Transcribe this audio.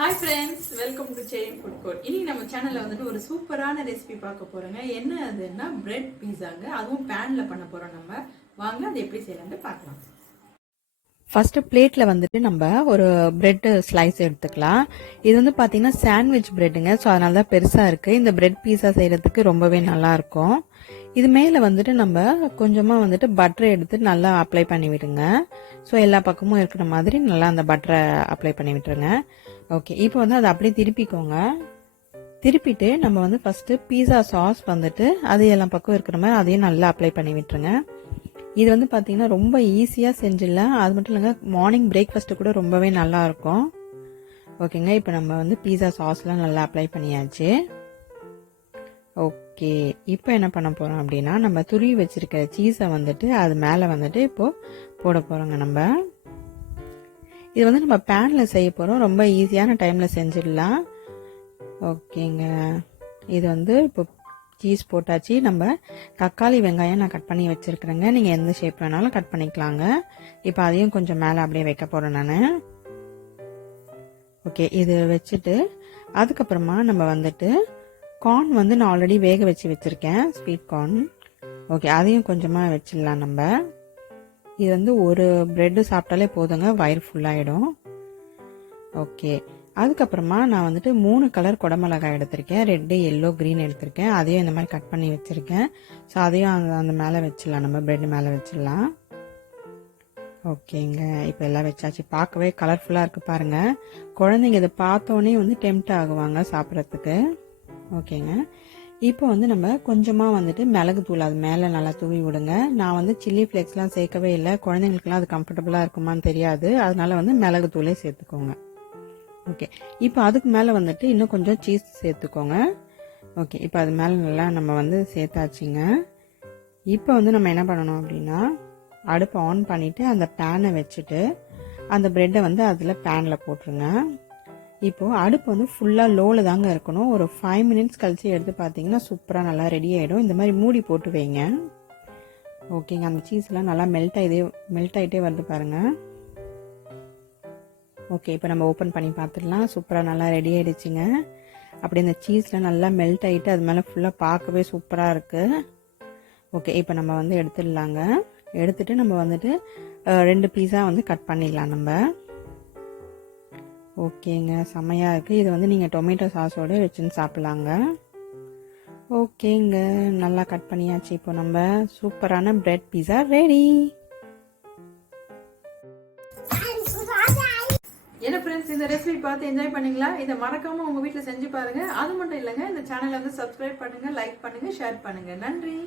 Hi friends, welcome to Chain Food Court. இன்னைக்கு நம்ம சேனல்ல வந்துட்டு ஒரு சூப்பரான ரெசிபி பார்க்க போறோங்க. என்ன அதுன்னா பிரெட் பீஸாங்க. அதுவும் பேன்ல பண்ண போறோம் நம்ம. வாங்க அது எப்படி செய்யலாம்னு பார்க்கலாம். ஃபர்ஸ்ட் பிளேட்ல வந்துட்டு நம்ம ஒரு பிரெட் ஸ்லைஸ் எடுத்துக்கலாம். இது வந்து பாத்தீங்கன்னா சாண்ட்விச் பிரெட்டுங்க. ஸோ அதனால தான் பெருசா இருக்கு. இந்த பிரெட் பீஸா செய்யறதுக்கு ரொம்பவே நல்லா இருக்கும். இது மேல வந்துட்டு நம்ம கொஞ்சமா வந்துட்டு பட்டரை எடுத்து நல்லா அப்ளை பண்ணி விடுங்க. ஸோ எல்லா பக்கமும் இருக்கிற மாதிரி நல்லா அந்த பட்டரை அப்ளை பண்ணி விட்டுருங்க. ஓகே, இப்போ வந்து அதை அப்படியே திருப்பிக்கோங்க. திருப்பிட்டு நம்ம வந்து ஃபர்ஸ்ட் பீஸா சாஸ் வந்துட்டு அது எல்லா பக்கம் இருக்கிற மாதிரி அதையும் நல்லா அப்ளை பண்ணி விட்டுருங்க. இது வந்து பார்த்தீங்கன்னா ரொம்ப ஈஸியாக செஞ்சிடலாம். அது மட்டும் இல்லைங்க, மார்னிங் பிரேக்ஃபாஸ்ட்டு கூட ரொம்பவே நல்லா இருக்கும். ஓகேங்க, இப்போ நம்ம வந்து பீஸா சாஸ்லாம் நல்லா அப்ளை பண்ணியாச்சு. ஓகே, இப்போ என்ன பண்ண போகிறோம் அப்படின்னா நம்ம துருவி வச்சிருக்க சீஸை வந்துட்டு அது மேலே வந்துட்டு இப்போது போட போகிறோங்க. நம்ம இது வந்து நம்ம பேனில் செய்ய போகிறோம். ரொம்ப ஈஸியான டைமில் செஞ்சிடலாம். ஓகேங்க, இது வந்து இப்போ சீஸ் போட்டாச்சு. நம்ம தக்காளி வெங்காயம் நான் கட் பண்ணி வச்சிருக்கிறேங்க. நீங்கள் எந்த ஷேப் வேணாலும் கட் பண்ணிக்கலாங்க. இப்போ அதையும் கொஞ்சம் மேலே அப்படியே வைக்க போகிறேன் நான். ஓகே, இது வச்சுட்டு அதுக்கப்புறமா நம்ம வந்துட்டு கார்ன் வந்து நான் ஆல்ரெடி வேக வச்சு வச்சுருக்கேன், ஸ்வீட் கார்ன். ஓகே, அதையும் கொஞ்சமாக வச்சிடலாம் நம்ம. இது வந்து ஒரு பிரெட்டு சாப்பிட்டாலே போதுங்க, வயிறு ஃபுல்லாகிடும். ஓகே, அதுக்கப்புறமா நான் வந்துட்டு 3 கலர் குடமிளகாய் எடுத்திருக்கேன். ரெட்டு, எல்லோ, க்ரீன் எடுத்திருக்கேன். அதையும் இந்த மாதிரி கட் பண்ணி வச்சுருக்கேன். ஸோ அதையும் அந்த மேலே வச்சிடலாம், நம்ம பிரெட் மேலே வச்சிடலாம். ஓகேங்க, இப்போ எல்லாம் வச்சாச்சு. பார்க்கவே கலர்ஃபுல்லாக இருக்குது பாருங்கள். குழந்தைங்க இதை பார்த்தோன்னே வந்து டெம்ப்ட் ஆகுவாங்க சாப்பிட்றதுக்கு. ஓகேங்க, இப்போ வந்து நம்ம கொஞ்சமாக வந்துட்டு மிளகு தூள் அது மேலே நல்லா தூவி விடுங்க. நான் வந்து சில்லி ஃப்ளேக்ஸ்லாம் சேர்க்கவே இல்லை. குழந்தைங்களுக்குலாம் அது கம்ஃபர்டபுளாக இருக்குமான்னு தெரியாது. அதனால வந்து மிளகு தூளே சேர்த்துக்கோங்க. ஓகே, இப்போ அதுக்கு மேலே வந்துட்டு இன்னும் கொஞ்சம் சீஸ் சேர்த்துக்கோங்க. ஓகே, இப்போ அது மேலே நல்லா நம்ம வந்து சேர்த்தாச்சுங்க. இப்போ வந்து நம்ம என்ன பண்ணணும் அப்படின்னா அடுப்பை ஆன் பண்ணிவிட்டு அந்த பேனை வச்சுட்டு அந்த ப்ரெட்டை வந்து அதில் பேனில் போட்டுருங்க. இப்போது அடுப்பு வந்து ஃபுல்லாக லோவில் தாங்க இருக்கணும். ஒரு 5 மினிட்ஸ் கழிச்சு எடுத்து பார்த்தீங்கன்னா சூப்பராக நல்லா ரெடி ஆகிடும். இந்த மாதிரி மூடி போட்டு வைங்க. ஓகேங்க, அந்த சீஸ்லாம் நல்லா மெல்ட் ஆகிட்டே வருது பாருங்கள். ஓகே, இப்போ நம்ம ஓப்பன் பண்ணி பார்த்துடலாம். சூப்பராக நல்லா ரெடி ஆகிடுச்சிங்க. அப்படி இந்த சீஸ்லாம் நல்லா மெல்ட் ஆகிட்டு அது மேலே ஃபுல்லாக பார்க்கவே சூப்பராக இருக்குது. ஓகே, இப்போ நம்ம வந்து எடுத்துடலாங்க. எடுத்துட்டு நம்ம வந்துட்டு 2 பீஸா வந்து கட் பண்ணிடலாம் நம்ம. ஓகேங்க, செம்மையாக இருக்குது. இது வந்து நீங்கள் டொமேட்டோ சாஸோடு வச்சுன்னு சாப்பிட்லாங்க. ஓகேங்க, நல்லா கட் பண்ணியாச்சு. இப்போ நம்ம சூப்பரான பிரெட் பீஸா ரெடி. என்ன ஃப்ரெண்ட்ஸ், இந்த ரெசிபி பார்த்து என்ஜாய் பண்ணீங்களா? இதை மறக்காம உங்க வீட்டில் செஞ்சு பாருங்க. அது மட்டும் இல்லைங்க, இந்த சேனலை வந்து சப்ஸ்கிரைப் பண்ணுங்க, லைக் பண்ணுங்க, ஷேர் பண்ணுங்க. நன்றி.